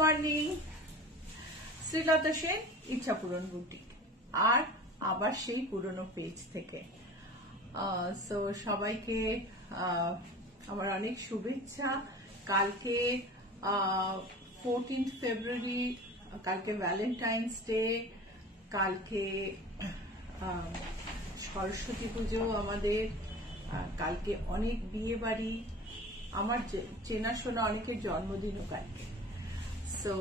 Morning, শ্রীলতা Sen, ইচ্ছাপূরণ boutique, আর আবার সেই পুরনো পেজ থেকে। সো সবাইকে আমার অনেক শুভেচ্ছা। কালকে 14 ফেব্রুয়ারি, কালকে ভ্যালেন্টাইন্স ডে, কালকে সরস্বতী পুজো আমাদের, কালকে অনেক বিয়ে বাড়ি, আমার চেনাশোনা অনেকের জন্মদিনও কালকে। সো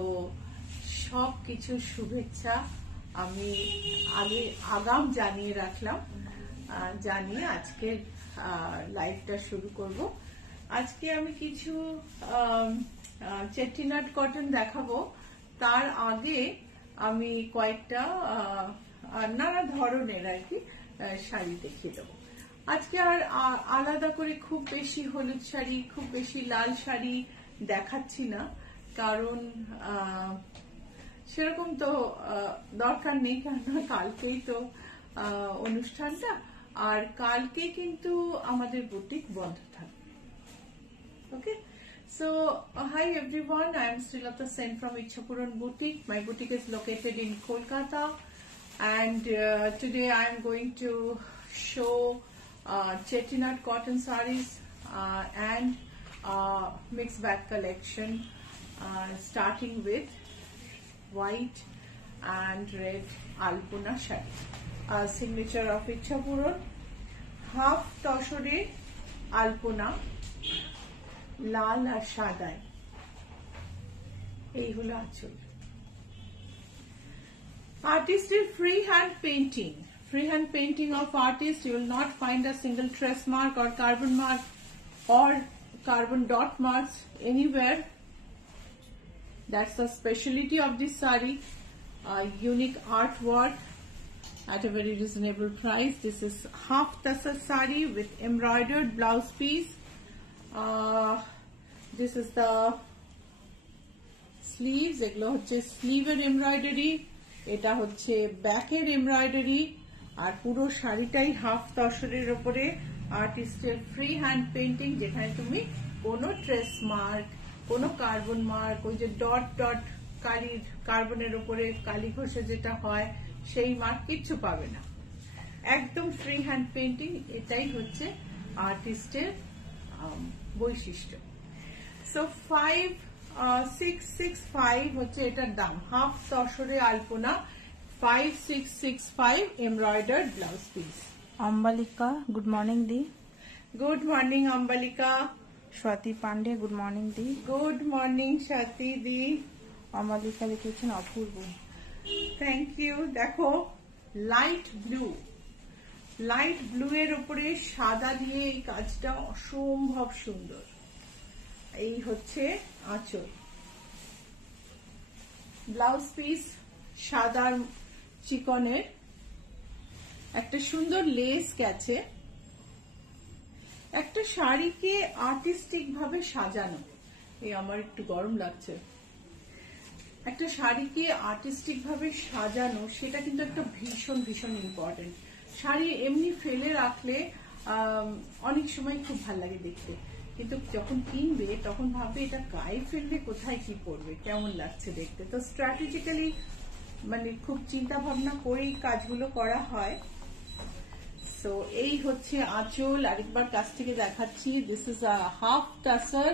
সব কিছু শুভেচ্ছা আমি আগাম জানিয়ে রাখলাম, জানিয়ে আজকের লাইভটা শুরু করব। আজকে আমি কিছু চেটিনাট কটন দেখাবো। তার আগে আমি কয়েকটা নানা ধরনের আর কি শাড়ি দেখিয়ে দেবো। আজকে আর আলাদা করে খুব বেশি হলুদ শাড়ি, খুব বেশি লাল শাড়ি দেখাচ্ছি না, কারণ সেরকম তো দরকার নেই, কারণ কালকেই তো অনুষ্ঠানটা, আর কালকে কিন্তু আমাদের বুটিক বন্ধ থাকবে। ওকে, so hi everyone, I am Srilata Sen from Ichhapuran Boutique. My boutique is located in Kolkata, and today I am going to show chettinad cotton sarees and mixed bag collection, starting with white and red alpuna shari, signature of Ichhapuran, half toshore alpuna, লাল আর সাদায়, এই হলো আঁচল। Artistic freehand painting. Freehand painting of artists. You will not find a single trace mark or carbon dot marks anywhere. That's the specialty of this saree. Unique artwork at a very reasonable price. This is half tassar saree with embroidered blouse piece. This is the sleeves. এগুলো হচ্ছে স্লিভের embroidery, এটা হচ্ছে ব্যাকের embroidery, আর পুরো শাড়িটাই half তসরের উপরে আর্টিস্টের free hand painting, যেখানে তুমি কোনো ট্রেস মার্ক, কোনো কার্বন মার্ক, ওই যে ডট ডট কার্বনের উপরে কালি ঘষে যেটা হয় সেই মার্ক কিচ্ছু পাবে না, একদম ফ্রি হ্যান্ড পেইন্টিং। এটাই হচ্ছে আর্টিস্টের বৈশিষ্ট্য। সো 5665 হচ্ছে এটার দাম, হাফ তসরে আলপনা, 5665 embroidered blouse piece. Ambalika, good morning দি। Good morning Ambalika. Swati Pandey, good morning দি। গুড মর্নিং স্বাতি দি। অম্বালিকা লিখেছেন অপূর্ব, থ্যাংক ইউ। দেখো লাইট ব্লু এর উপরে সাদা দিয়ে এই কাজটা অসম্ভব সুন্দর। এই হচ্ছে আঁচল, ব্লাউজ পিস সাদার চিকনের, একটা সুন্দর লেস গেছে। একটা শাড়িকে আর্টিস্টিক ভাবে সাজানো, এই আমার একটু গরম লাগছে, একটা শাড়িকে আর্টিস্টিক ভাবে সাজানো সেটা কিন্তু একটা ভীষণ ভীষণ ইম্পর্টেন্ট। শাড়ি এমনি ফেলে রাখলে অনেক সময় খুব ভালো লাগে দেখতে, কিন্তু যখন কিনবে তখন ভাববে এটা গায়ে ফেললে কোথায় কি পড়বে, কেমন লাগছে দেখতে। তো স্ট্র্যাটেজিক্যালি মানে খুব চিন্তা ভাবনা করেই কাজগুলো করা হয়। সো এই হচ্ছে আঁচল, আরেকবার কাছ থেকে দেখাচ্ছি। This is a half tussar.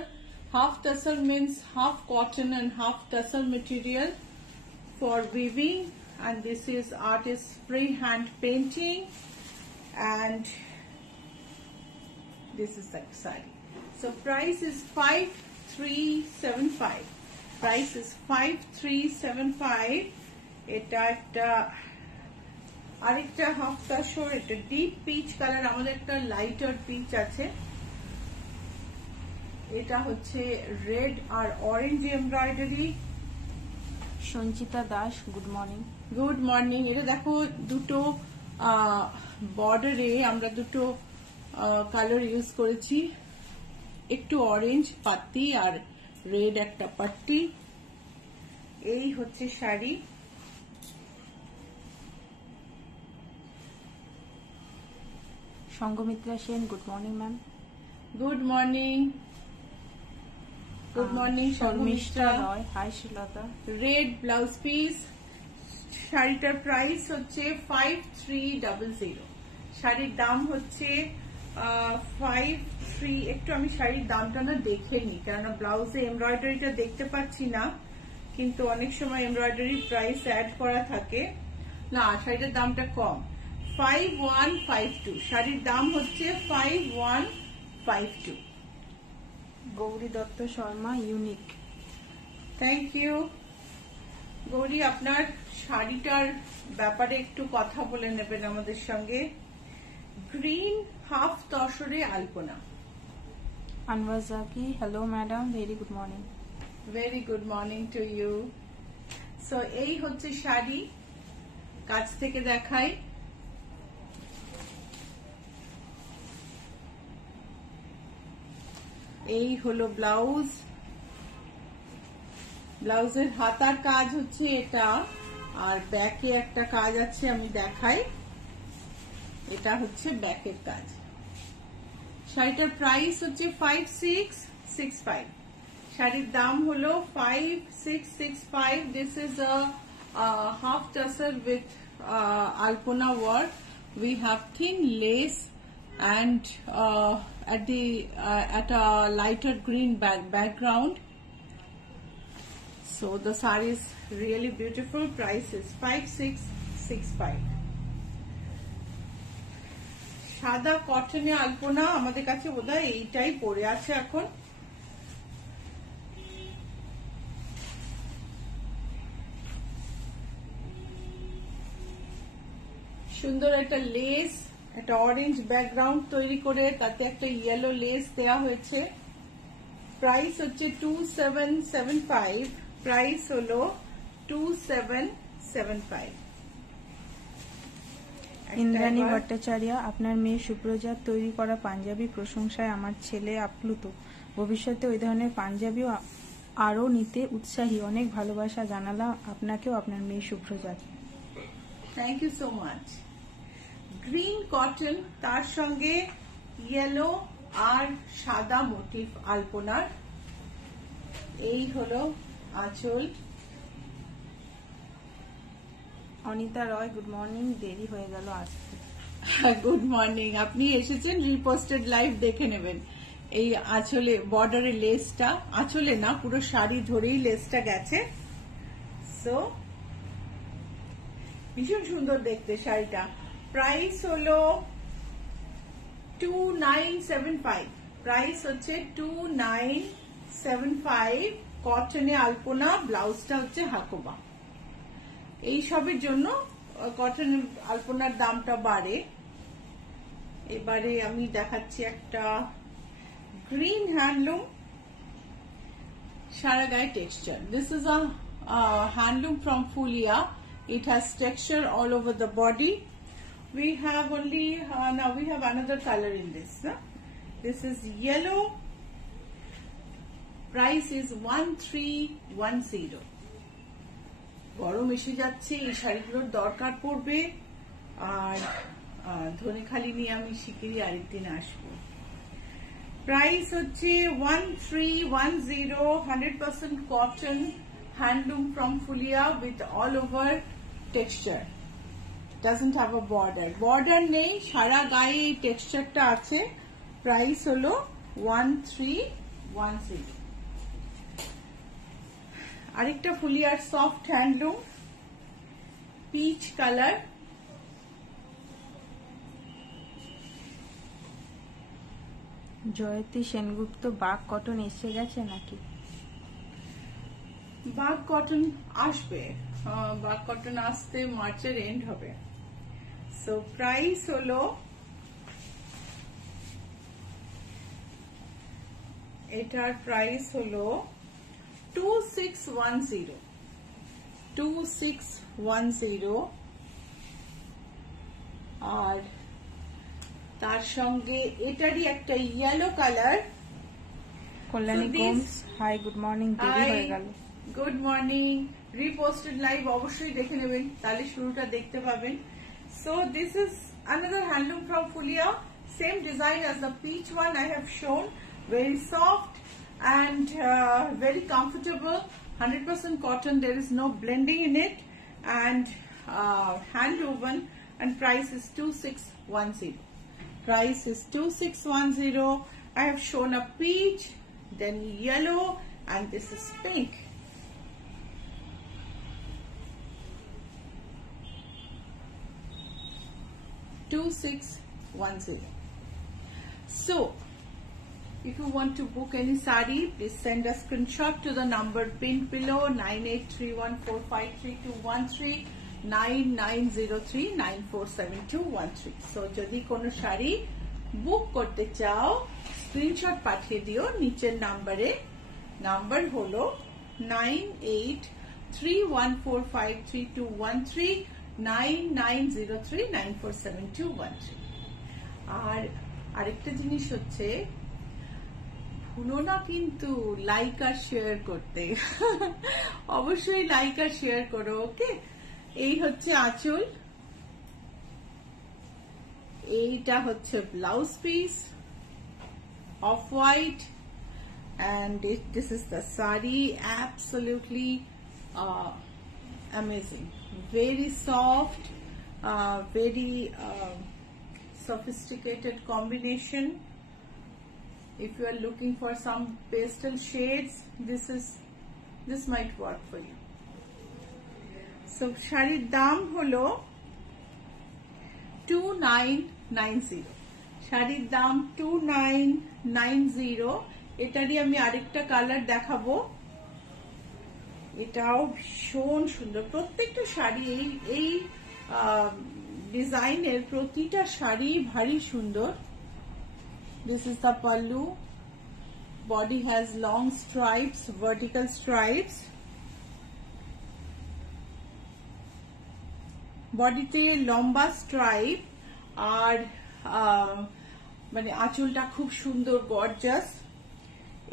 Half tussar means half cotton and half tussar material for weaving, and this is artist's free hand painting, and this is the saree. So price is 5375. Price is 5375. এটা একটা আরেকটা half তাসর, এটা deep peach colour, আমাদের একটা lighter pitch আছে। এটা হচ্ছে red আর orange embroidery. Sanchita Das, good morning. Good morning. এটা দেখো দুটো বর্ডারে আমরা দুটো কালার ইউজ করেছি, একটু অরেঞ্জ পাত্তি আর রেড একটা পাট্টি। এই হচ্ছে sari. Sanghamitra Sen, good morning ma'am. Good morning. Good morning Sharmistha Roy, hi Sreelata. Red blouse piece, শাড়িটার প্রাইস হচ্ছে 5300। শাড়ির দাম হচ্ছে 53। একটু আমি শাড়ির দামটা না দেখে নিই, কেননা ব্লাউজে এমব্রয়ডারিটা দেখতে পাচ্ছি না, কিন্তু অনেক সময় এমব্রয়ডারি প্রাইস অ্যাড করা থাকে। না, শাড়িটার দামটা কম, 5152। শাড়ির দাম হচ্ছে 5152। Gauri Dutta Sharma, unique. Thank you Gauri, আপনার শাড়িটার ব্যাপারে একটু কথা বলে নেবেন আমাদের সঙ্গে। গ্রিন হাফ তসরে আলপনা। Anwar Zaki, hello madam, very good morning. Very good morning to you. So এই হচ্ছে শাড়ি, কাছ থেকে দেখাই। এই হলো ব্লাউজ, ব্লাউজের হাতার কাজ হচ্ছে এটা, আর ব্যাকে একটা কাজ আছে, আমি দেখাই। এটা হচ্ছে ব্যাকের কাজ। শাড়িটার প্রাইস হচ্ছে 5665। শাড়ির দাম হলো 5665। This is a half tussar with Alpana work. We have thin lace and at a lighter green background. So the saree is really beautiful. Price is 5665. সাদা কটনে আলপনা আমাদের কাছে বোধহয় এইটাই পড়ে আছে এখন। সুন্দর একটা লেস, একটা অরেঞ্জ ব্যাকগ্রাউন্ড তৈরি করে তাতে একটা ইয়েলো লেস দেওয়া হয়েছে। প্রাইস হচ্ছে 2775। প্রাইস হলো 2775। ইন্দ্রাণী ভট্টাচার্য, আপনার মেয়ে সুপ্রজার তৈরি করা পাঞ্জাবি প্রশংসায় আমার ছেলে আপ্লুত। ভবিষ্যতে ওই ধরনের পাঞ্জাবিও আরও নিতে উৎসাহী। অনেক ভালোবাসা জানালাম আপনাকেও আপনার মেয়ে Suprajata. Thank you so much. Green cotton, তার সঙ্গে ইয়েলো আর সাদা মোটিভ আলপনার। এই হলো আঁচল। অনিতা রয়, গুড মর্নিং, দেরি হয়ে গেল আসতে। গুড মর্নিং, আপনি এসেছেন, রিপোস্টেড লাইভ দেখে নেবেন। এই আঁচলে বর্ডারে লেসটা, আঁচলে না পুরো শাড়ি ধরেই লেসটা গেছে। সো ভীষণ সুন্দর দেখতে শাড়িটা। প্রাইস হলো 2975। প্রাইস হচ্ছে 2975। কটনে আলপনা, ব্লাউজটা হচ্ছে হাকোবা। এই সবের জন্য কটন আলপনার দামটা বাড়ে। এবারে আমি দেখাচ্ছি একটা গ্রিন হ্যান্ডলুম, সারা গায়ে texture. This is a handloom from Phulia. It has texture all over the body. We have only now we have another color in this. This is yellow. Price is 1310. গরম এসে যাচ্ছে, এই শাড়িগুলোর দরকার পড়বে। আর ধনেখালি নিয়ে আমি শিগগিরই আরেকদিন আসবো। প্রাইস হচ্ছে 1310। 100% cotton handloom from Phulia with all over texture. Doesn't have a border, border নেই, সারা গায়ে এই টেক্সচারটা আছে। প্রাইস হলো 1310। আরেকটা ফুলিয়ার soft handloom, peach colour. Jayati Sengupta, Bagh cotton এসে গেছে নাকি? বাগ কটন আসবে, বাগ কটন আসতে মার্চের এন্ড হবে। সো প্রাইস হলো, এটার প্রাইস হলো 2610। 2610। আর তার সঙ্গে এটারই একটা yellow colour. Kalyani Gomes, hi, good morning, দেরি হয়ে গেল। Good morning. রিপোস্টেড লাইভ অবশ্যই দেখে নেবেন, তাহলে শুরুটা দেখতে পাবেন। So this is another handloom from Fulia. Same design as the peach one I have shown. Very soft and very comfortable, 100% cotton. There is no blending in it, and hand woven, and price is 2610. Price is 2610. I have shown a peach, then yellow, and this is pink. $2610. So, if you want to book any sari, please send a screenshot to the number pinned below, 9831453213, 9903947213. So, যদি কোনো শাড়ি বুক করতে চাও, screenshot পাঠিয়ে দিও নিচের নাম্বারে। Number হলো 9831453213, 9903947213। আর আরেকটা জিনিস হচ্ছে, ভুলো না কিন্তু লাইক আর শেয়ার করতে। অবশ্যই লাইক আর শেয়ার করো, ওকে? এই হচ্ছে আঁচল, এইটা হচ্ছে blouse piece, off white, and this is the sari. Absolutely amazing, very soft, very sophisticated combination. If you are looking for some pastel shades, this might work for you. So শাড়ির দাম হলো 2990। শাড়ির দাম 2990। এটারই আমি আরেকটা কালার দেখাবো, এটাও ভীষণ সুন্দর। প্রত্যেকটা শাড়ি এই ডিজাইনের প্রতিটা শাড়ি ভারী সুন্দর। This is the pallu. Body has long stripes, vertical stripes. বডিতে লম্বা স্ট্রাইপ, আর মানে আঁচলটা খুব সুন্দর, গর্জাস।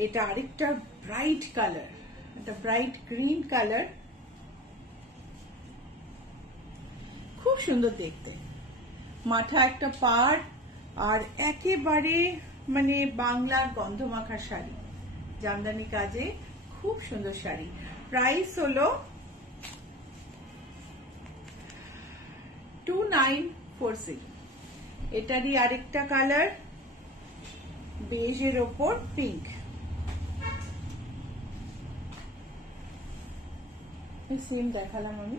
এটা আরেকটা ব্রাইট কালার, এটা ব্রাইট গ্রিন কালার, খুব সুন্দর দেখতে। মাথা একটা পাড়, আর একেবারে মানে বাংলার গন্ধমাখা শাড়ি, জামদানি কাজে খুব সুন্দর শাড়ি। প্রাইস হলো 2940। এটারই আরেকটা কালার, বেজের ওপর পিঙ্ক। সেম দেখালাম আমি,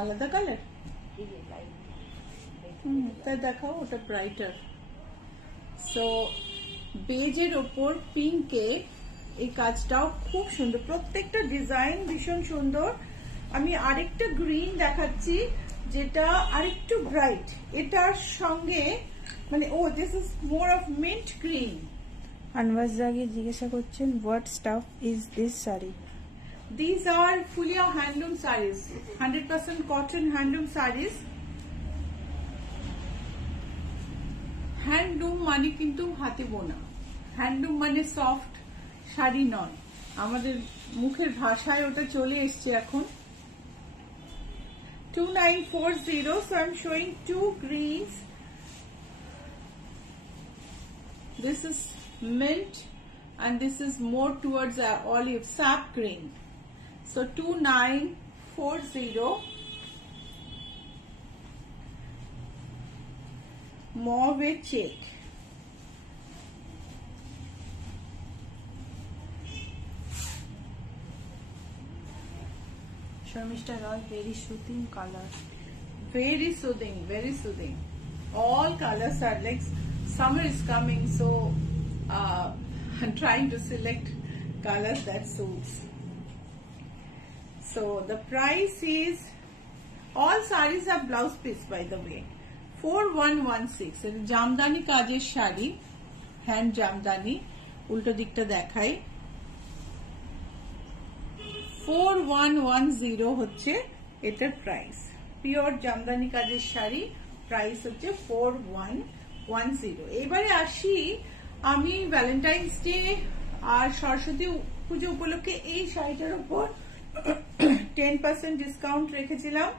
আলাদা কালার তাই দেখাও, ওটা ব্রাইটার। সো বেজের ওপর পিঙ্কে এই কাজটাও খুব সুন্দর, প্রত্যেকটা ডিজাইন ভীষণ সুন্দর। আমি আরেকটা গ্রিন দেখাচ্ছি যেটা আরেকটু ব্রাইট, এটার সঙ্গে মানে this is more of mint green. Anwar Zaki জিজ্ঞাসা করছেন, what stuff is this sari? These are Fulia handloom sarees, 100% cotton handloom sarees. Handloom মানে কিন্তু হাতে বোনা, হ্যান্ডলুম মানে সফট শাড়ি নয়। আমাদের মুখের ভাষায় ওটা চলে এসছে এখন। 2940. So I'm showing two greens. This is mint and this is more towards olive, sap green. So 2940. Mauve check. Sharmishta Roy, very soothing color. Very soothing, very soothing. All colors are like, summer is coming, so I'm trying to select colors that suits. So the price is, all sarees are blouse piece by the way, 4116. এটা জামদানি কাজের sari, hand Jamdani. উল্টো দিকটা দেখাই, 4110 হচ্ছে এটার price. Pure Jamdani কাজের sari, price হচ্ছে 4110। এবারে আসি, আমি ভ্যালেন্টাইন্স ডে আর সরস্বতী পুজো উপলক্ষে এই শাড়িটার উপর 10% ডিসকাউন্ট রেখেছিলাম।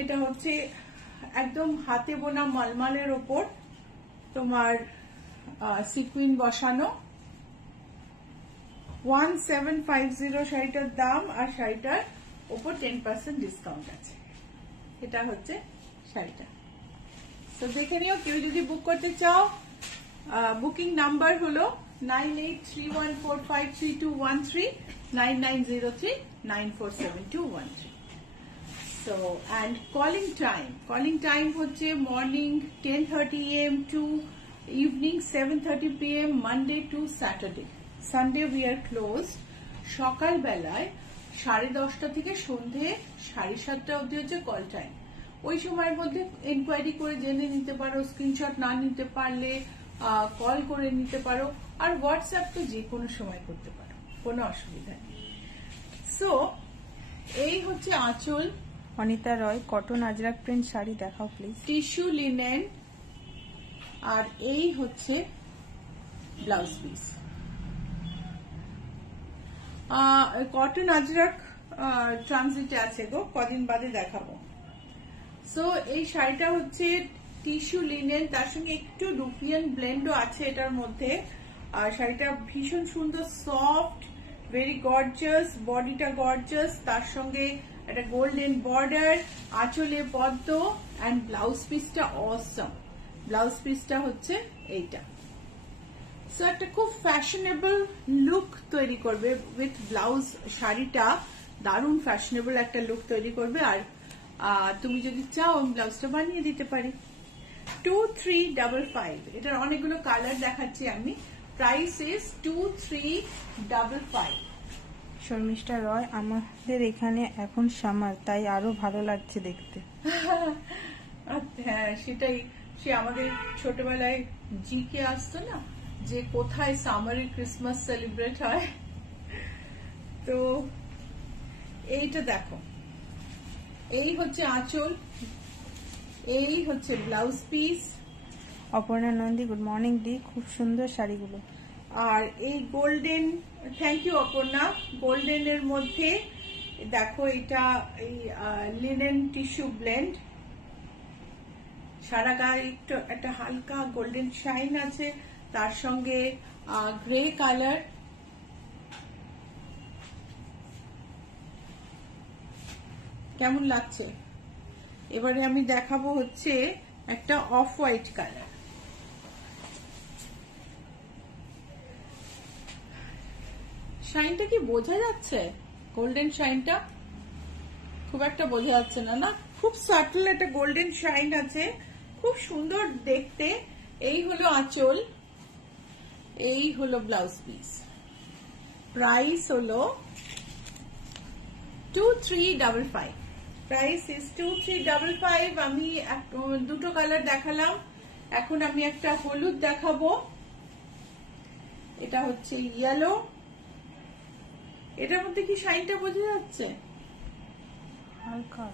এটা হচ্ছে একদম হাতে বোনা মলমলের ওপর, তোমার সিকুইন বসানো। 1750 শাড়িটার দাম, আর শাড়িটার উপর 10% ডিসকাউন্ট আছে। এটা হচ্ছে শাড়িটা। তো দেখে নিও, কেউ যদি বুক করতে চাও বুকিং নাম্বার হলো 9831453213, 9903947213। So, and calling time হচ্ছে morning 10:30 AM to evening 7:30 PM, Monday to Saturday. Sunday we are closed. সকাল বেলায় 10:30 থেকে সন্ধে 7:30 অবধি হচ্ছে কল টাইম। ওই সময়ের মধ্যে এনকোয়ারি করে জেনে নিতে পারো, স্ক্রিনশট না নিতে পারলে কল করে নিতে পারো, আর হোয়াটসঅ্যাপ তো যে কোনো সময় করতে পারো, কোনো অসুবিধা নেই। সো এই হচ্ছে আঁচল। অনিতা রয়, কটন আজরাক প্রিন্ট শাড়ি দেখাও প্লিজ। টিস্যু লিনেন, আর এই হচ্ছে ব্লাউজ পিস। কটন আজরাক ট্রানজিটে আছে গো, কদিন বাদে দেখাবো। সো এই শাড়িটা হচ্ছে টিস্যু লিনেন, তার সঙ্গে একটু রুপিয়ান ব্লেন্ডও আছে এটার মধ্যে। আর শাড়িটা ভীষণ সুন্দর, সফট, ভেরি গর্জিয়াস, বডিটা গর্জিয়াস, তার সঙ্গে একটা গোল্ডেন বর্ডার, আঁচলে পদ্ম, এন্ড ব্লাউজ পিসটা অসম। ব্লাউজ পিসটা হচ্ছে এইটা। সো একটা খুব ফ্যাশনেবল লুক তৈরি করবে উইথ ব্লাউজ। শাড়িটা দারুণ ফ্যাশনেবল একটা লুক তৈরি করবে। আর তুমি যদি চাও আমি ব্লাউজটা বানিয়ে দিতে পারি। 2355, এটার অনেকগুলো কালার দেখাচ্ছি আমি। Price is 2355। শর্মিষ্ঠা রয়, আমাদের এখানে এখন সামার, তাই আরো ভালো লাগছে দেখতে। হ্যাঁ, সেটাই। সে আমাদের ছোটবেলায় জিকে আসতো না, যে কোথায় সামারে ক্রিসমাস সেলিব্রেট হয়। তো এইটা দেখো, এই হচ্ছে আঁচল, এই হচ্ছে blouse piece. Aparna Nandi, good morning দি, খুব সুন্দর শাড়িগুলো। আর এই golden, thank you Aparna, golden এর মধ্যে দেখো এটা এই লিনেন টিস্যু ব্লেন্ড, সারা গায়ে একটু একটা হালকা গোল্ডেন শাইন আছে, তার সঙ্গে গ্রে কালার। কেমন লাগছে? এবারে আমি দেখাবো হচ্ছে একটা অফ হোয়াইট কালার। শাইনটা কি বোঝা যাচ্ছে? গোল্ডেন শাইনটা খুব একটা বোঝা যাচ্ছে না, না? খুব সাটল একটা গোল্ডেন শাইন আছে, খুব সুন্দর দেখতে। এই হলো আঁচল, এই হলো ব্লাউজ পিস। প্রাইস হলো 2355। Price is 2355। আমি দুটো কালার দেখালাম, এখন আমি একটা হলুদ দেখাবো। এটা হচ্ছে ইয়েলো। এটার মধ্যে কি শাইনটা বোঝা যাচ্ছে? হালকা।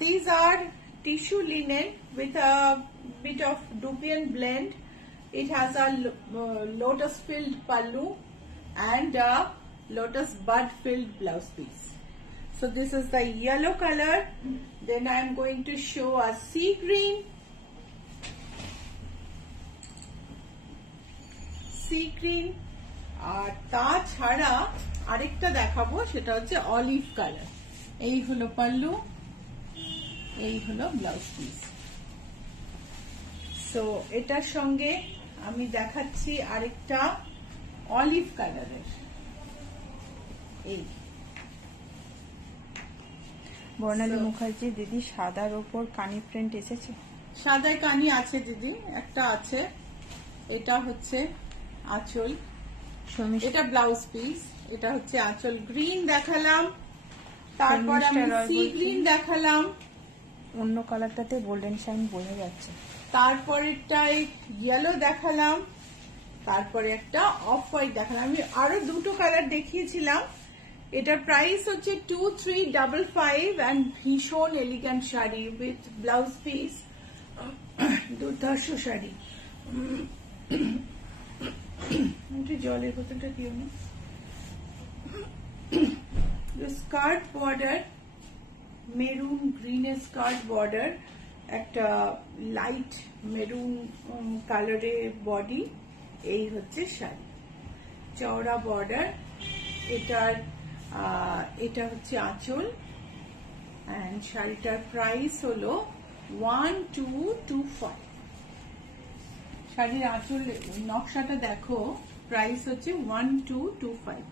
These are tissue linen with a bit of Dupian blend. It has a lotus filled pallu and a lotus bud filled blouse piece. So this is the yellow color. Then I am going to show a sea green. Sea green. আর তাছাড়া আরেকটা দেখাবো, সেটা হচ্ছে olive colour. এই হলো পাল্লু, এই হলো blouse piece. So এটার সঙ্গে আমি দেখাচ্ছি আরেকটা অলিভ কালারের। এই বর্ণালী মুখার্জি, দিদি সাদার ওপর কানি প্রিন্ট এসেছে? সাদায় কানি আছে দিদি, একটা আছে। এটা হচ্ছে আঁচল, এটা ব্লাউজ পিস, এটা হচ্ছে আঁচল। গ্রিন দেখালাম, তারপর আমি সি গ্রিন দেখালাম, অন্য কালারটাতে গোল্ডেন শাইন বোঝা যাচ্ছে। তারপরেরটাই ইয়েলো দেখালাম, তারপরে একটা অফ হোয়াইট দেখালাম। আমি আরো দুটো কালার দেখিয়েছিলাম। এটার প্রাইস হচ্ছে 2355 এন্ড ভীষণ elegant sari with blouse piece. দুর্ধর্ষ শাড়ি। জলের বোতলটা দিও না। স্কার্ট বর্ডার, মেরুন গ্রিনের স্কার্ট বর্ডার, একটা লাইট মেরুন কালারের বডি, এই হচ্ছে শাড়ি, চওড়া বর্ডার, এটা হচ্ছে আঁচল, এন্ড শাড়িটার প্রাইস হলো 1225। শাড়ির আঁচল নকশাটা দেখো, প্রাইস হচ্ছে 1225।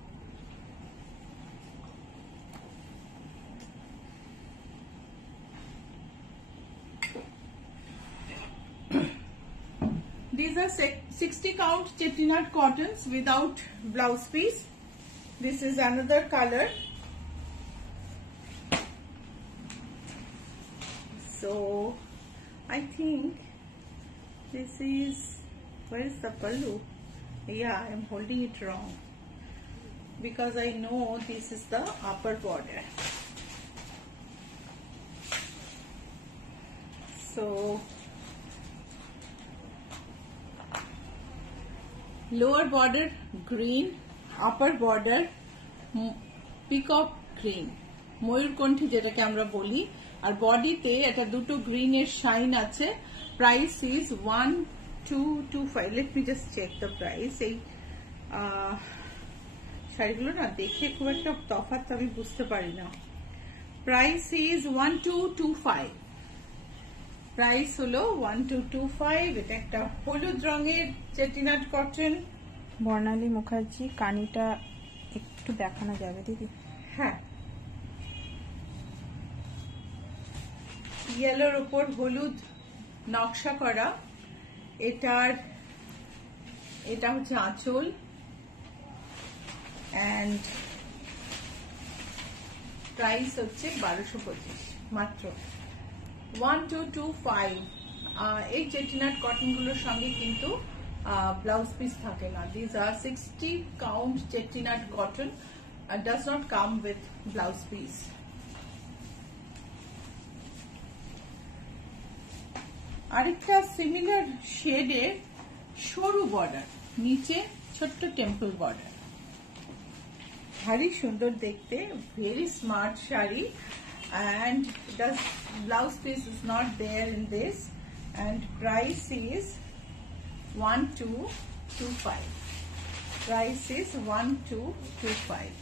These are 60 count chettinad cottons without blouse piece. This is another color. So I think this is, where is the pallu? Yeah, I am holding it wrong because I know this is the upper border. So lower border green, upper border peacock green, ময়ূরকণ্ঠী যেটাকে আমরা বলি, আর বডিতে এটা দুটো green এর shine আছে। Price is 1225। Let me just check the price. এই শাড়িগুলো না দেখে খুব একটা তফাৎ আমি বুঝতে পারি না। Price is 1225। প্রাইস হলো 1225। এটা একটা হলুদ রঙের চেটিনাট কটন। বর্ণালী মুখার্জি, কানিটা একটু দেখানো যাবে দিদি? হ্যাঁ, ইয়েলোর উপর হলুদ নকশা করা। এটা হচ্ছে আঁচল, এন্ড প্রাইস হচ্ছে 1225 মাত্র। 1225। এই চেটিনাট কটন গুলোর সঙ্গে কিন্তু ব্লাউজ পিস থাকে না। This are 60 count chettinad cotton and does not come with blouse piece. আরেকটা সিমিলার শেডের সরু বর্ডার, নিচে ছোট্ট টেম্পল বর্ডার, ভারী সুন্দর দেখতে, very smart sari, and the blouse piece is not there in this, and price is 1225. Price is 1225.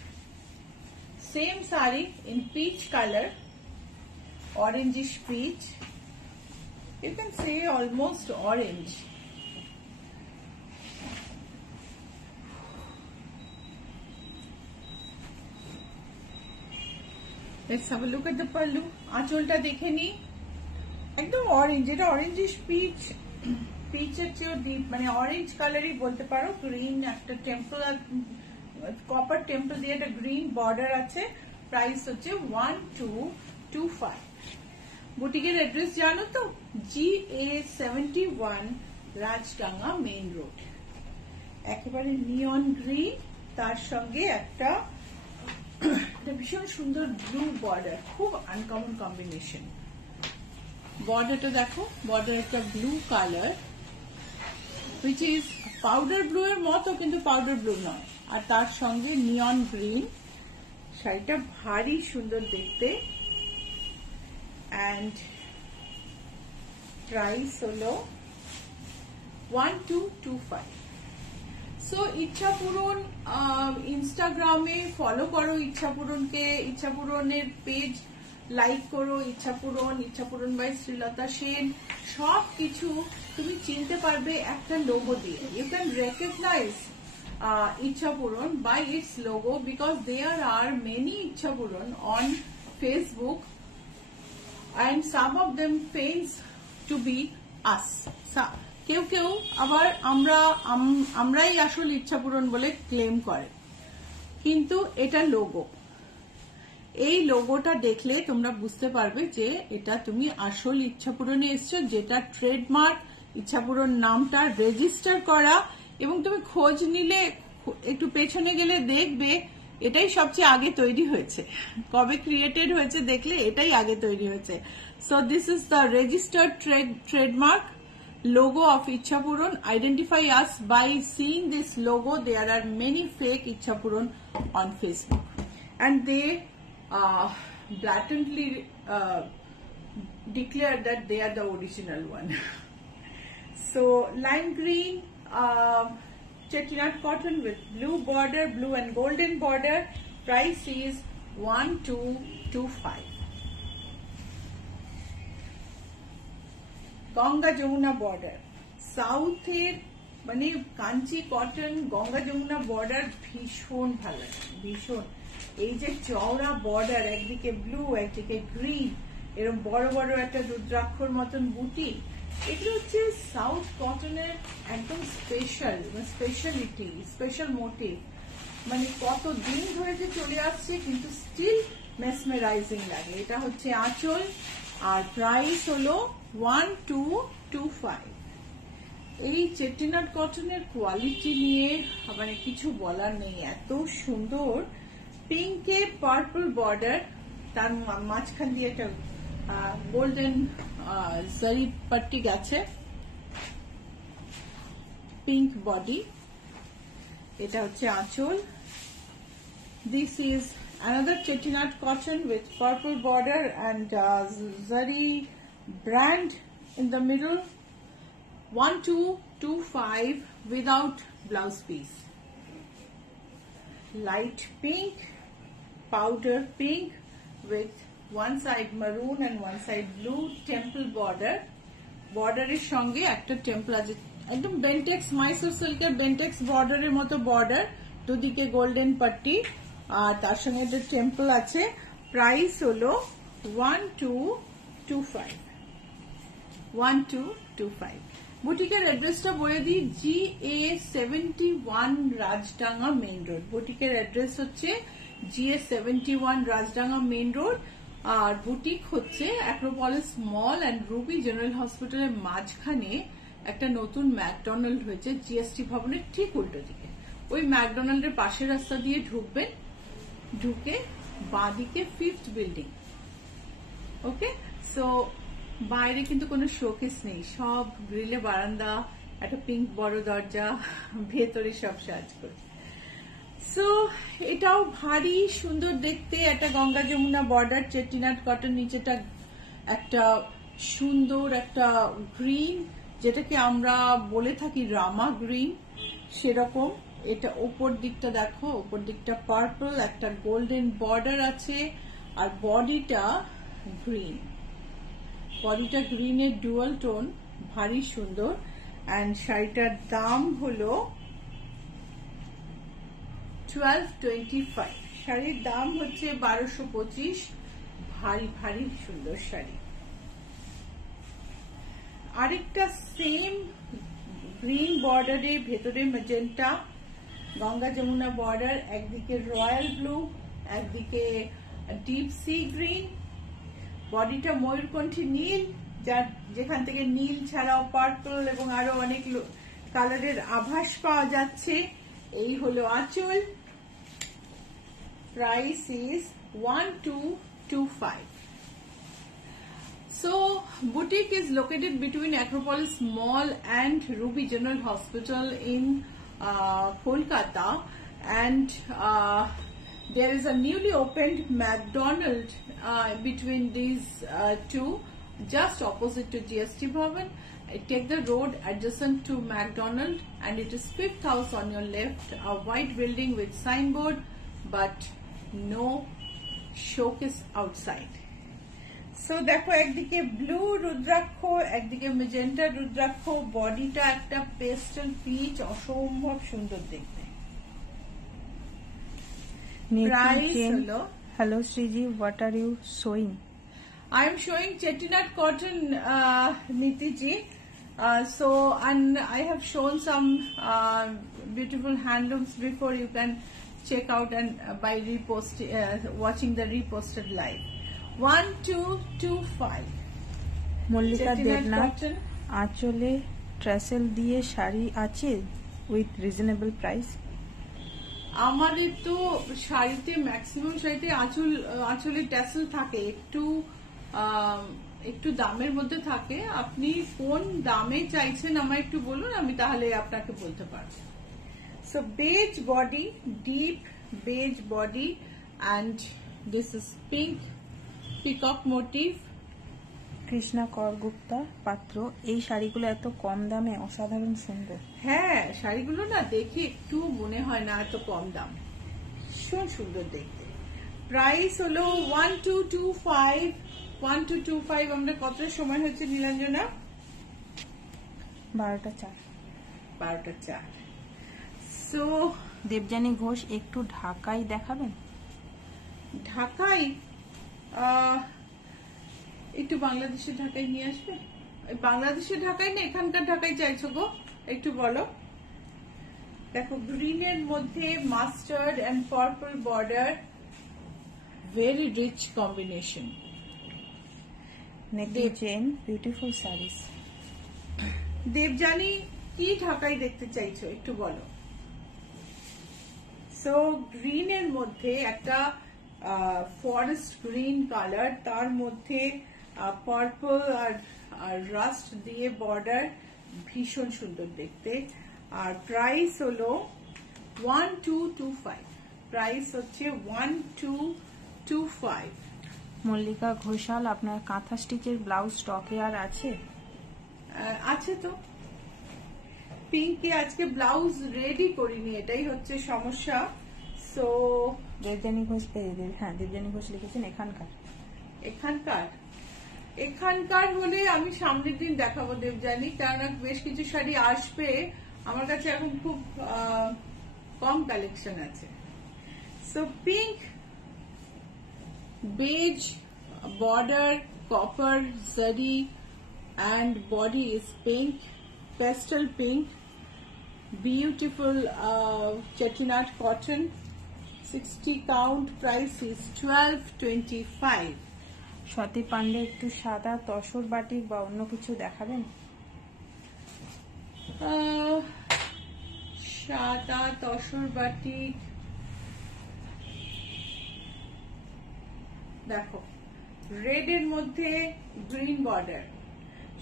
Same sari in peach color, orangish peach. You can say almost orange. Let's have a look at the pallu. আঁচলটা দেখে নি, একদম orange, এটা orangish pitch, পিচের চেয়েও deep, মানে orange কালারই বলতে পারো। গ্রিন একটা টেম্পল, কপার টেম্পল দিয়ে একটা গ্রিন বর্ডার আছে। প্রাইস হচ্ছে 1225। বুটিকের অ্যাড্রেস জানো তো? GA71 Rajdanga main road. একেবারে নিয়ন গ্রিন, তার সঙ্গে একটা ভীষণ সুন্দর ব্লু বর্ডার, খুব আনকমন কম্বিনেশন। বর্ডারটা দেখো, বর্ডার একটা blue colour, which is powder blue এর মতো, কিন্তু পাউডার ব্লু নয়, আর তার সঙ্গে নিয়ন গ্রিন। শাড়িটা ভারী সুন্দর দেখতে, and price হলো 1225। সো ইচ্ছাপূরণ ইনস্টাগ্রামে ফলো করো ইচ্ছাপূরণকে, ইচ্ছাপূরণের পেজ লাইক করো, ইচ্ছাপূরণ বাই শ্রীলতা সেন। সব কিছু তুমি চিনতে পারবে একটা লোগো দিয়ে। You can recognise Ichchhapuran by its logo, because there are many Ichchhapuran on Facebook, and some of them feigns to be us. কেউ কেউ আবার আমরাই আসল ইচ্ছাপূরণ বলে ক্লেম করে, কিন্তু এটা লোগো। এই লোগোটা দেখলে তোমরা বুঝতে পারবে যে এটা তুমি আসল ইচ্ছাপূরণে এসছো, যেটা ট্রেডমার্ক, ইচ্ছাপূরণ নামটা রেজিস্টার করা। এবং তুমি খোঁজ নিলে, একটু পেছনে গেলে দেখবে এটাই সবচেয়ে আগে তৈরি হয়েছে। কবে ক্রিয়েটেড হয়েছে দেখলে এটাই আগে তৈরি হয়েছে। So this is the registered trademark logo of Ichhapuran. Identify us by seeing this logo. There are many fake Ichhapuran on Facebook, and they blatantly declare that they are the original one. So lime green, chettinad cotton with blue border, blue and golden border. Price is 1225. Ganga Jamuna border, সাউথের মানে Kanchi cotton Ganga Jamuna border ভীষণ ভালো লাগে, ভীষণ। এই যে চওড়া border, একদিকে ব্লু একদিকে গ্রিন, এরকম বড় বড় একটা রুদ্রাক্ষর মতন বুটি, এগুলো হচ্ছে সাউথ কটনের একদম স্পেশালিটি, স্পেশাল মোটিভ। মানে কত দিন ধরে যে চলে আসছে কিন্তু স্টিল মেসমেরাইজিং লাগে। এটা হচ্ছে আঁচল, আর প্রাইস হলো 1225। এই চেট্টিনাড কটনের কোয়ালিটি নিয়ে মানে কিছু বলার নেই, এত সুন্দর। পিঙ্কে পার্পল বর্ডার, তার মাঝখান দিয়ে একটা গোল্ডেন জারি পাট্টি গেছে, পিঙ্ক বডি, এটা হচ্ছে আঁচল। This is another chettinad cotton with purple border and zari brand in the middle. 1225 without blouse piece. Light pink, powder pink with one side maroon and one side blue, temple border. Border এর সঙ্গে একটা temple আছে, একদম বেন্টেক্স মাইসোর সিল্কের বেন্টেক্স বর্ডারের মতো border, দুদিকে golden Pattabhi, আর তার সঙ্গে একটা টেম্পল আছে। প্রাইস হলো 1225। 1225। বুটিকের অ্যাড্রেসটা বলে দিই, GA71 রাজডাঙ্গা মেইন রোড। বুটিকের অ্যাড্রেস হচ্ছে GA71 রাজডাঙ্গা মেইন রোড, আর বুটিক হচ্ছে Acropolis mall and Ruby General হসপিটালের মাঝখানে একটা নতুন ম্যাকডোনাল্ড হয়েছে জিএসটি ভবনের ঠিক উল্টো দিকে। ওই ম্যাকডোনাল্ডের পাশের রাস্তা দিয়ে ঢুকবেন, ঢুকে বাঁদিকে 5th বিল্ডিং। ওকে, সো বাইরে কিন্তু কোনো শোকেস নেই, সব গ্রিলে বারান্দা, একটা পিঙ্ক বড় দরজা, ভেতরে সব সাজ করে। সো এটাও ভারী সুন্দর দেখতে, একটা গঙ্গা যমুনা বর্ডার চেট্টিনাড কটন, নিচেটা একটা সুন্দর একটা গ্রিন, যেটাকে আমরা বলে থাকি রামা গ্রিন, সেরকম। এটা উপর দিকটা দেখো, উপর দিকটা পার্পল, একটা গোল্ডেন বর্ডার আছে, আর বডিটা গ্রিন, বডিটা গ্রিনের ডুয়াল টোন, ভারী সুন্দর। এন্ড শাড়িটার দাম হলো 1225। শাড়ির দাম হচ্ছে 1225। ভারী ভারী সুন্দর শাড়ি। আরেকটা সেম গ্রিন বর্ডারে, ভেতরে ম্যাজেন্টা, গঙ্গা যমুনা বর্ডার, একদিকে রয়্যাল ব্লু, একদিকে ডিপ সি গ্রিন, বডিটা ময়ূরকণ্ঠী নীল, যার যেখান থেকে নীল ছাড়াও পার্পল এবং আরো অনেক কালারের আভাস পাওয়া যাচ্ছে। এই হলো আঁচল। Price is 1225। So, boutique is located between Acropolis Mall and Ruby General Hospital in Kolkata, and there is a newly opened McDonald's between these two, just opposite to GST Bhavan. Take the road adjacent to McDonald's, and it is 5th house on your left, a white building with signboard, but no showcase outside. So দেখো, একদিকে blue rudraksha, একদিকে magenta rudraksha, বডিটা একটা pastel pitch, অসম্ভব সুন্দর দেখতে। Price হলো, hello Shreeji, what are you showing? I am showing chettinad cotton, Nitiji. So, and I have shown some beautiful handlooms before. You can check out and by watching the reposted live. 1225. Mallika Chettinad Debnath, cotton. আঁচলে ট্রেসেল দিয়ে শাড়ি আছে with reasonable price? আমাদের তো শাড়িতে maximum শাড়িতে আঁচলে tassel থাকে, একটু দামের মধ্যে থাকে। আপনি কোন দামে চাইছেন আমায় একটু বলুন, আমি তাহলে আপনাকে বলতে পারবো। So beige body, deep beige body, and this is pink peacock motif, Krishna Kargupta Patra, এই শাড়িগুলো এত কম দামে অসাধারণ সুন্দর। হ্যাঁ, শাড়িগুলো না দেখে একটু মনে হয় না এত কম দাম, ভীষণ সুন্দর দেখতে। প্রাইস হলো 1225। 1225। আমরা কত সময় হচ্ছে নীলাঞ্জনা? 12টা 4। 12টা 4। সো দেবযানী ঘোষ, একটু ঢাকাই দেখাবেন? ঢাকায় একটু বাংলাদেশের ঢাকায় নিয়ে আসবে। বাংলাদেশের ঢাকায় না এখানকার ঢাকায় চাইছো গো? একটু বলো। দেখো, গ্রিনের মধ্যে mustard and purple border, very rich combination. নেকলি চেন, বিউটিফুল শাড়িস। দেবযানী, কি ঢাকায় দেখতে চাইছো একটু বলো। সো গ্রিনের মধ্যে একটা ফরেস্ট গ্রিন কালার, তার মধ্যে পার্পল আর রাস্ট দিয়ে বর্ডার, ভীষণ সুন্দর দেখতে। আর প্রাইস হলো 1225। প্রাইস হচ্ছে 1225। মল্লিকা ঘোষাল, আপনার কাঁথা স্টিচের ব্লাউজ স্টকে আর আছে? আছে তো। পিঙ্কে আজকে ব্লাউজ রেডি করিনি, এটাই হচ্ছে সমস্যা। সো দেবযানী ঘোষ, হ্যাঁ দেবযানী ঘোষ লিখেছেন এখানকার হলে আমি সামনের দিন দেখাবো দেবযানী, কারণ বেশ কিছু শাড়ি আসবে আমার কাছে, এখন খুব কম কালেকশন আছে। So pink, beige border, copper zari, and body is pink, pastel pink, beautiful chettinad cotton, 60 count, price is 1225. Swati Pandey, একটু সাদা তসর বাটিক বা অন্য কিছু দেখাবেন? সাদা তসর বাটিক দেখো, রেড এর মধ্যে গ্রিন বর্ডার।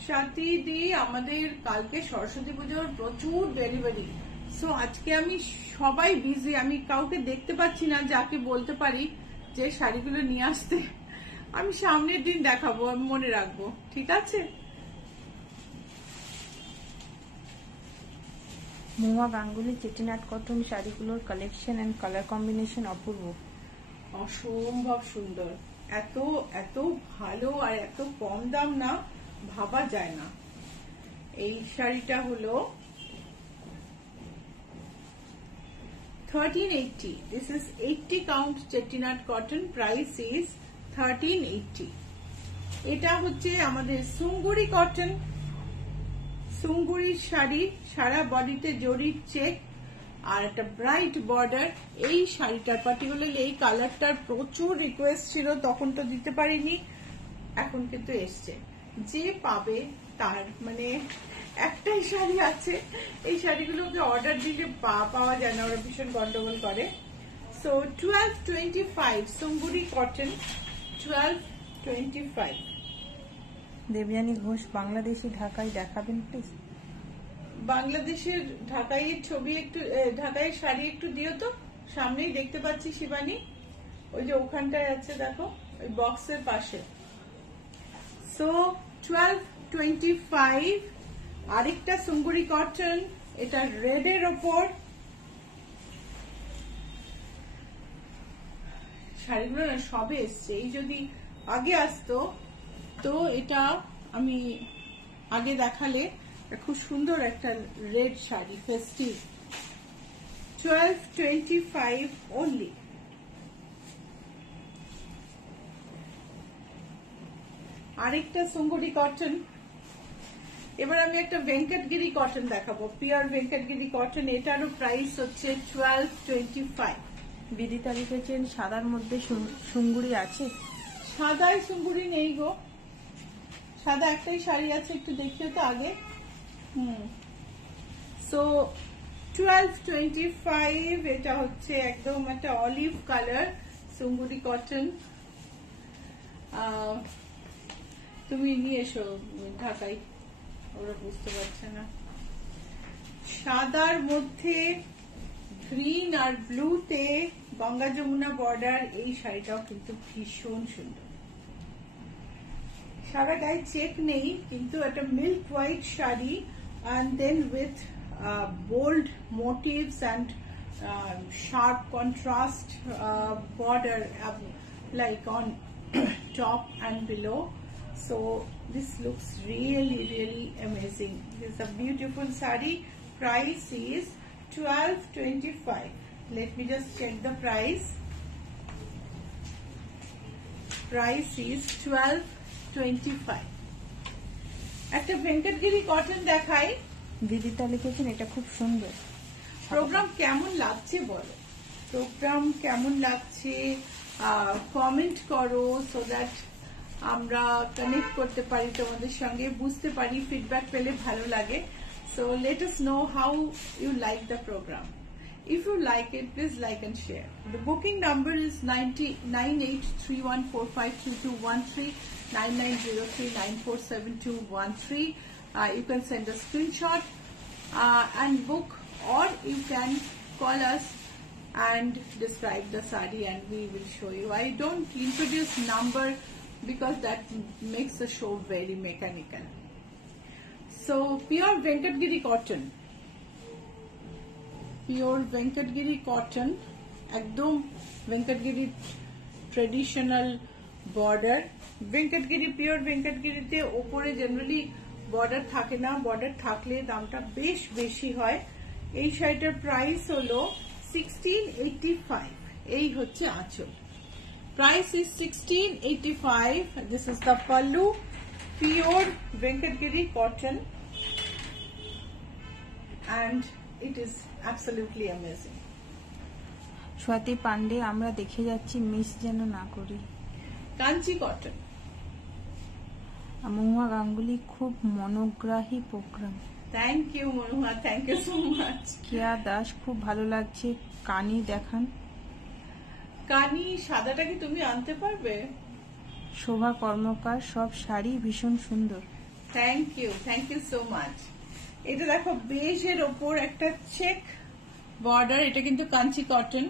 স্বাতি দি, আমাদের কালকে সরস্বতী পুজোর প্রচুর ডেলিভারি, সো আজকে আমি সবাই বিজি, আমি কাউকে দেখতে পাচ্ছি না যাকে বলতে পারি যে শাড়িগুলো নিয়ে আসতে। আমি সামনের দিন দেখাবো, আমি মনে রাখবো, ঠিক আছে? মহুয়া গাঙ্গুলি, চেটিনাট কটন শাড়িগুলোর কালেকশন এন্ড কালার কম্বিনেশন অপূর্ব, অসম্ভব সুন্দর, এত এত ভালো আর এত কম দাম না, ভাবা যায় না। এই শাড়িটা হলো 1380. This is 80 count chettinad cotton. Price is 1380. এটা হচ্ছে আমাদের সুঙ্গুরি কটন, সুঙ্গুরির শাড়ি, সারা বডিতে জরির চেক আর একটা ব্রাইট বর্ডার। এই শাড়িটার পার্টিকুলারলি এই কালারটার প্রচুর রিকোয়েস্ট ছিল, তখন তো দিতে পারিনি, এখন কিন্তু এসছে। যে পাবে তার মানে একটাই শাড়ি আছে, এই শাড়িগুলোকে অর্ডার দিলে পাওয়া যায় না, ওরা ভীষণ গন্ডগোল করে। So 1225 Sungudi cotton, 1225। দেবযানী ঘোষ, বাংলাদেশি ঢাকায় দেখাবেন প্লিজ? বাংলাদেশের ঢাকাইয়ের ছবি একটু, ঢাকাইয়ের শাড়ি একটু দিও তো, সামনেই দেখতে পাচ্ছি শিবানী, ওই যে ওখানটায় আছে দেখো, ওই বক্সের পাশে। সো 1225। আরেকটা সুঙ্গুরি কটন, এটা রেড এর ওপর। শাড়িগুলো না সবে এসছে, এই যদি আগে আসতো তো এটা আমি আগে দেখালে, খুব সুন্দর একটা রেড শাড়ি, ফেস্টিভ। 1225 only. আরেকটা সুঙ্গুরি কটন। এবার আমি একটা ভেঙ্কটগিরি কটন দেখাবো, পিওর ভেঙ্কটগিরি কটন, এটারও প্রাইস হচ্ছে 1225। বিদিতা লিখেছেন, সাদার মধ্যে সুঙ্গুরি আছে? সাদায় সুঙ্গুরি নেই গো, সাদা একটাই শাড়ি আছে, একটু দেখিও তো আগে। সো 1225, এটা হচ্ছে একদম একটা অলিভ কালার সুঙ্গুরি কটন। তুমি নিয়ে এসো ঢাকায়, ওরা বুঝতে পারছে না। সাদার মধ্যে গ্রিন আর ব্লুতে গঙ্গা যমুনা বর্ডার, এই শাড়িটাও কিন্তু ভীষণ সুন্দর। সারা গায়ে চেক নেই, কিন্তু একটা milk white sari and then with bold motifs and sharp contrast border like on top and below. So this looks really amazing. This is a beautiful sari. Price is 12.25. Let me just check the price. Price is 12.25. একটা Venkatagiri cotton দেখাই। বিদিতা লিখেছেন এটা খুব সুন্দর। Programme কেমন লাগছে বলো, programme কেমন লাগছে কমেন্ট করো, সো দ্যাট আমরা কানেক্ট করতে পারি তোমাদের সঙ্গে, বুঝতে পারি, ফিডব্যাক পেলে ভালো লাগে। So let us know how you like the program. If you like it, please like and share. The booking number is 9831452213, 9903947213. You can send a screenshot and book, or you can call us and describe the sari and we will show you. I don't introduce number because that makes the show very mechanical. So pure Venkatgiri cotton. Pure Venkatgiri cotton, একদম Venkatgiri traditional border. Venkatgiri pure Venkatgiriতে ওপরে generally border থাকে না, border থাকলে দামটা বেশ বেশি হয়। এই শাড়িটার প্রাইস হলো 1685। এই হচ্ছে আঁচল, price is 1685। This is the pallu, pure Venkatgiri cotton and it is absolutely amazing. Swati Pandey, আমরা দেখে যাচ্ছি, মিস যেন না করি। কাঞ্চি কটন। মহুয়া গাঙ্গুলি, খুব মনোগ্রাহী programme. Thank you Manua, thank you so much. Keya Das, খুব ভালো লাগছে, কানি দেখান। কানি সাদাটা কি তুমি আনতে পারবে? শোভা কর্মকার, সব শাড়ি ভীষণ সুন্দর। Thank you so much. এটা দেখো বেজের ওপর একটা চেক বর্ডার, এটা কিন্তু কাঞ্চি কটন।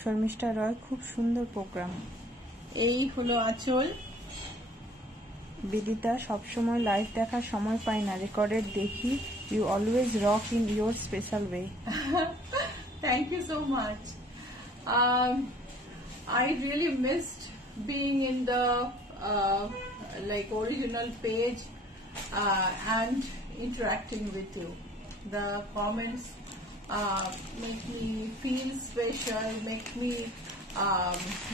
শর্মিষ্ঠা রয়, খুব সুন্দর প্রোগ্রাম। এই হলো আঁচল। বিদিতা, সবসময় লাইভ দেখার সময় পাই না, রেকর্ডেড দেখি। You always rock in your special way. Thank you so much. I really missed being in the like original page and interacting with you. The comments make me feel special, make me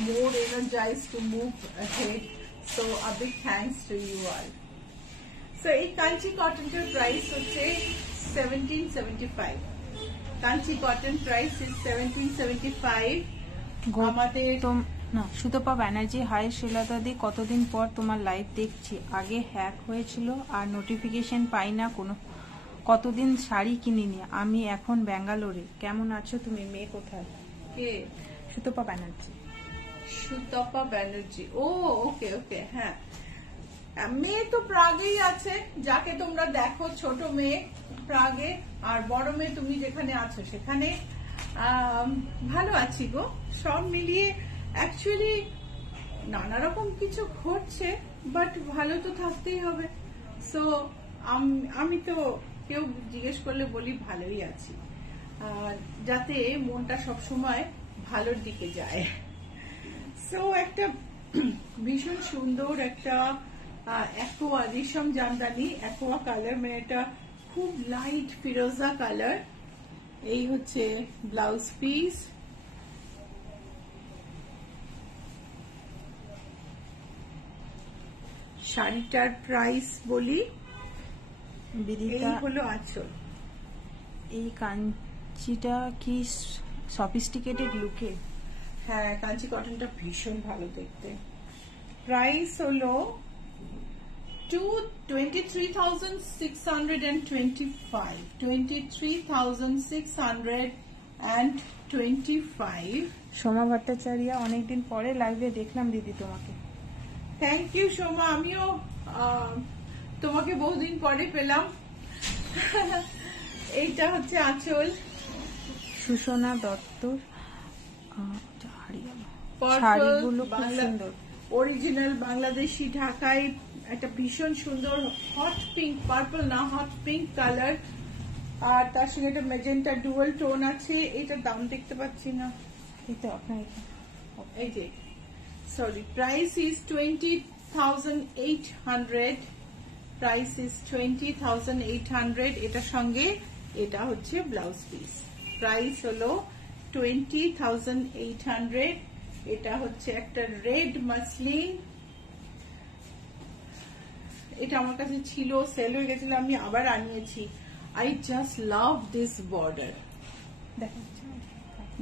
more energized to move ahead. So a big thanks to you all. So এই Kanchi কটনটার price হচ্ছে 1775। Kanchi cotton price is 1775। আমাদের না, Sutapa Banerjee, high শ্রীলতাদি, কতদিন পর তোমার live দেখছি। আগে hack হয়েছিল আর নোটিফিকেশন পাই না কোনো, কতদিন শাড়ি কিনিনি। আমি এখন ব্যাঙ্গালোরে। কেমন আছো তুমি? মেয়ে কোথায়? কে? সুতপা ব্যানার্জি। সুতপা ব্যানার্জি, ও ওকে ওকে, হ্যাঁ। মেয়ে তো প্রাগেই আছে, যাকে তোমরা দেখো, ছোট মেয়ে প্রাগে, আর বড় মেয়ে তুমি যেখানে আছো সেখানে। ভালো আছি গো, সব মিলিয়ে অ্যাকচুয়ালি নানা রকম কিছু ঘটছে, বাট ভালো তো থাকতেই হবে। সো আমি তো কেউ জিজ্ঞেস করলে বলি ভালোই আছি, যাতে মনটা সবসময় ভালোর দিকে যায়। সো একটা ভীষণ সুন্দর একটা অ্যাকোয়া রেশম জামদানি, অ্যাকোয়া কালার, মানে এটা খুব লাইট ফিরোজা কালার। এই হচ্ছে ব্লাউজ পিস। শাড়িটার প্রাইস বলি, এই হলো আঁচল। এই কাঞ্চিটা কি সফিস্টিকেটেড লুকে? হ্যাঁ, কাঞ্চি কটনটা ভীষণ ভালো দেখতে। প্রাইস হলো 23,625। 23,625। সোমা ভট্টাচার্য, অনেকদিন পরে লাইভে দেখলাম দিদি তোমাকে। থ্যাংক ইউ সোমা, আমিও তোমাকে বহুদিন পরে পেলাম। এইটা হচ্ছে আঁচল। সুষনা দত্ত, শাড়িগুলো খুব সুন্দর। অরিজিনাল বাংলাদেশি ঢাকাই একটা ভীষণ সুন্দর হট পিঙ্ক, পার্পল না, হট পিঙ্ক কালার, আর তার সঙ্গে একটা মেজেন্টা ডুয়াল টোন আছে। এটার দাম দেখতে পাচ্ছি না, এই তো আপনার এখানে। এই যে sorry, price is 20,800, price is 20,800। এটার সঙ্গে এটা হচ্ছে ব্লাউজ পিস, প্রাইস হলো 20,800। এটা হচ্ছে একটা রেড মাসলিন, এটা আমার কাছে ছিল, সেল হয়ে গেছিল, আমি আবার আনিয়েছি। I just love this border.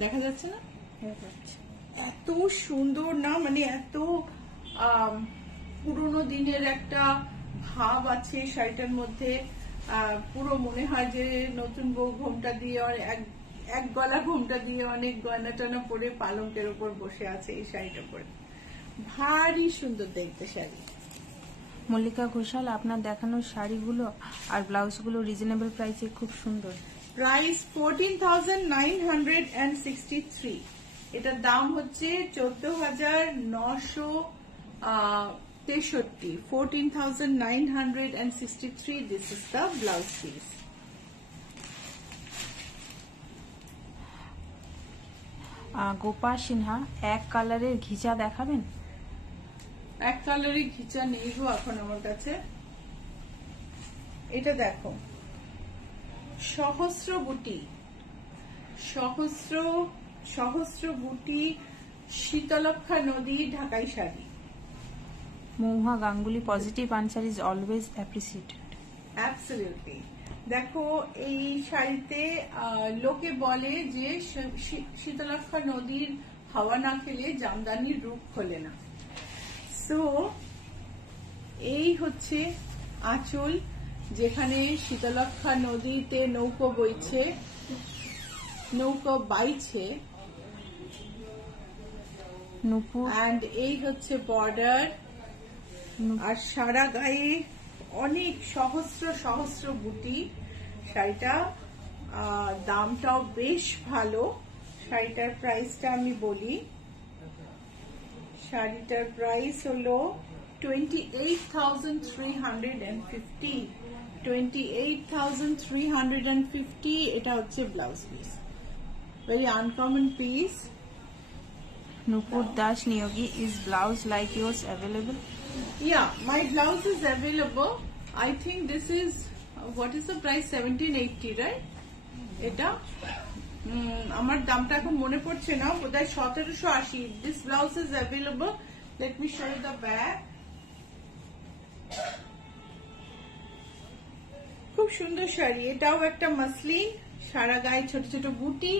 দেখা যাচ্ছে না? এত সুন্দর না, মানে এত পুরোনো দিনের একটা ভাব আছে শাড়িটার মধ্যে। পুরো মনে হয় যে নতুন বউ ঘোমটা দিয়ে, এক গলা ঘোমটা দিয়ে অনেক গয়না টয়না পরে পালঙ্কের উপর বসে আছে এই শাড়িটা পরে। ভারী সুন্দর দেখতে শাড়ি। মল্লিকা ঘোষাল, আপনার দেখানো শাড়িগুলো আর ব্লাউজগুলো রিজনেবল প্রাইসে খুব সুন্দর। প্রাইস 14,963। এটার দাম হচ্ছে 14,963। 14,963। This is the blouse piece. Gopa Sinha, এক কালারের ঘিচা দেখাবেন? এক কালারের ঘিচা নেই গো এখন আমার কাছে। এটা দেখো, সহস্র বুটি, সহস্র বুটি, শীতলক্ষা নদী, Dhakai sari. Mahua Ganguly, positive answer is always appreciated. Absolutely. দেখো, এই শাড়িতে লোকে বলে যে শীতলক্ষা নদীর হাওয়া না খেলে জামদানির রূপ খোলে না। সো এই হচ্ছে আঁচল, যেখানে শীতলক্ষা নদীতে নৌকো বাইছে, নূপুর, এন্ড এই হচ্ছে বর্ডার। আর সারা গায়ে অনেক সহস্র বুটি। শাড়িটা দামটাও বেশ ভালো। শাড়িটার প্রাইসটা আমি বলি, শাড়িটার প্রাইস হলো 28,350। 28,350। এটা হচ্ছে blouse piece, very uncommon piece. Nupur Das Niyogi, is blouse like yours available? Yeah, my blouse is available. I think this is, what is the price? 1780, right? এটা আমার দামটা এখন মনে পড়ছে না, বোধহয় 1780। This blouse is available. Let me show you the back. খুব সুন্দর শাড়ি, এটাও একটা মাসলিন, সারা গায়ে ছোট ছোট বুটি,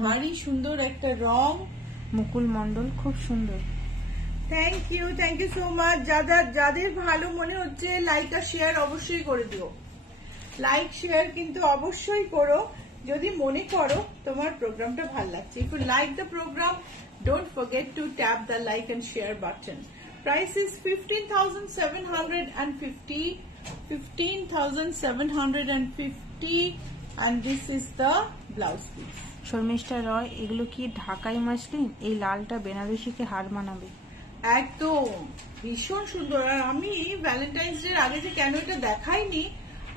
ভারী সুন্দর একটা রং। মুকুল মন্ডল, খুব সুন্দর। Thank you so much. যাদের ভালো মনে হচ্ছে লাইক আর শেয়ার অবশ্যই করে দিও। লাইক শেয়ার কিন্তু অবশ্যই করো যদি মনে করো তোমার প্রোগ্রামটা ভালো লাগছে। If you like the programme, don't forget to tap the like and share button. Price is 15,750। 15,750, and this is the blouse piece. Sharmistha Roy, এগুলো কি ঢাকাই মাসলিন? এই লালটা বেনারসিকে হার মানাবে। একদম ভীষণ সুন্দর। আর আমি ভ্যালেন্টাইন্স ডে আগে যে কেন এটা দেখাইনি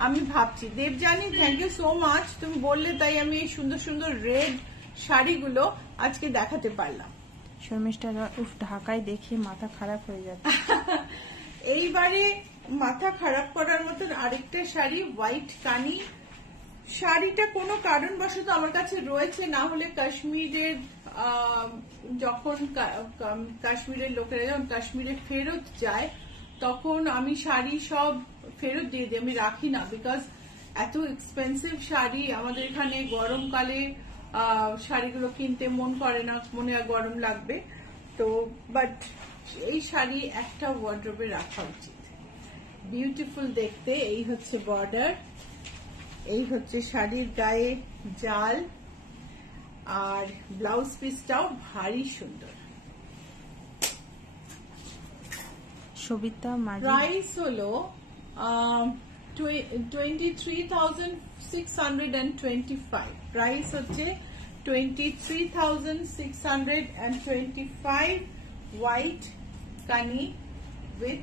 আমি ভাবছি। Debjani, thank you so much, তুমি বললে তাই আমি এই সুন্দর সুন্দর রেড শাড়িগুলো আজকে দেখাতে পারলাম। শর্মিষ্ঠা রয়, উফ, ঢাকায় দেখে মাথা খারাপ হয়ে যাচ্ছে। এইবারে মাথা খারাপ করার মতন আরেকটা শাড়ি, হোয়াইট কানি। শাড়িটা কোনো কারণবশত আমার কাছে রয়েছে, না হলে কাশ্মীরের যখন কাশ্মীরের লোকেরা যখন কাশ্মীরে ফেরত যায় তখন আমি শাড়ি সব ফেরত দিয়ে দিই, আমি রাখি না, বিকজ এত এক্সপেন্সিভ শাড়ি আমাদের এখানে গরমকালে শাড়িগুলো কিনতে মন করে না, মনে হয় গরম লাগবে। তো বাট এই শাড়ি একটা ওয়ার্ড্রোবে রাখা উচিত, বিউটিফুল দেখতে। এই হচ্ছে বর্ডার, এই হচ্ছে শাড়ির গায়ে জাল, আর ব্লাউজ পিসটাও ভারী সুন্দর। সবিতা মাঝি, প্রাইস হলো 23,625। প্রাইস হচ্ছে 23,625। হোয়াইট কানি উইথ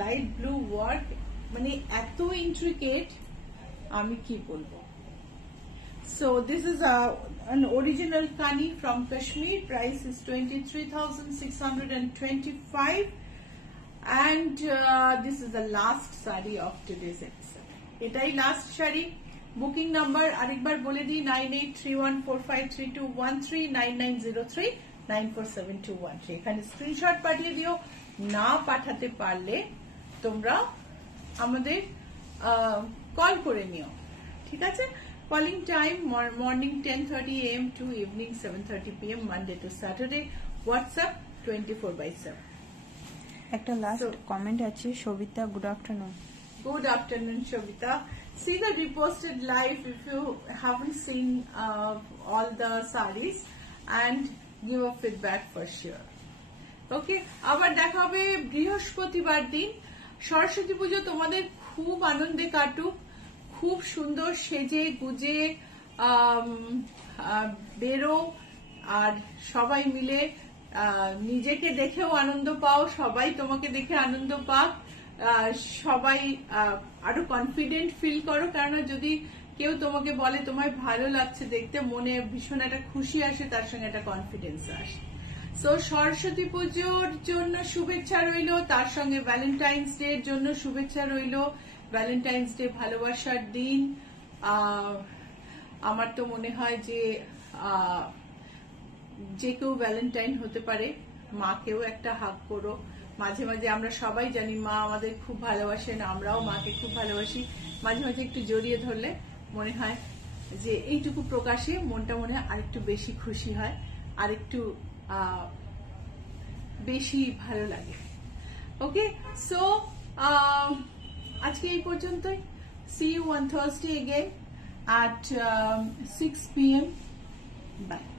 লাইট ব্লু ওয়ার্ক, মানে এত ইন্ট্রিকেট আমি কি বলবো। So this is an original kani from Kashmir. Price is 23,625, and this is the last sari of today's episode. এটাই লাস্ট শাড়ি। বুকিং নাম্বার আরেকবার বলে দিই 9831453213 9903947213। এখানে স্ক্রিনশট পাঠিয়ে দিও। না পাঠাতে পারলে তোমরা আমাদের কল করে নিও, ঠিক আছে? Calling time morning 10:30 AM to evening 7:30 PM, Monday to Saturday. WhatsApp 24/7. একটা লাস্ট কমেন্ট আছে, Sabita, good afternoon. Good afternoon, Shobita. See the reposted live if you haven't seen all the sarees, and give a feedback for sure. Okay, আবার দেখা হবে বৃহস্পতিবার দিন। সরস্বতী পুজো তোমাদের খুব আনন্দে কাটুক, খুব সুন্দর সেজে গুজে বেরো, আর সবাই মিলে নিজেকে দেখেও আনন্দ পাও, সবাই তোমাকে দেখে আনন্দ পাক, সবাই আরো কনফিডেন্ট ফিল করো। কারণ যদি কেউ তোমাকে বলে তোমায় ভালো লাগছে দেখতে, মনে ভীষণ একটা খুশি আসে, তার সঙ্গে একটা কনফিডেন্স আসে। সো সরস্বতী পুজোর জন্য শুভেচ্ছা রইল, তার সঙ্গে ভ্যালেন্টাইন্স ডে এর জন্য শুভেচ্ছা রইল। ভ্যালেন্টাইন্স ডে ভালোবাসার দিন। আমার তো মনে হয় যে কেউ ভ্যালেন্টাইন হতে পারে। মাকেও একটা হাগ করো। মাঝে মাঝে আমরা সবাই জানি মা আমাদের খুব ভালোবাসেন, আমরাও মাকে খুব ভালোবাসি। মাঝে মাঝে একটু জড়িয়ে ধরলে মনে হয় যে এইটুকু প্রকাশে মনটা মনে হয় আরেকটু বেশি খুশি হয়, আরেকটু বেশি ভালো লাগে। ওকে, সো আজকে এই পর্যন্তই। See you on Thursday again at 6 PM. Bye.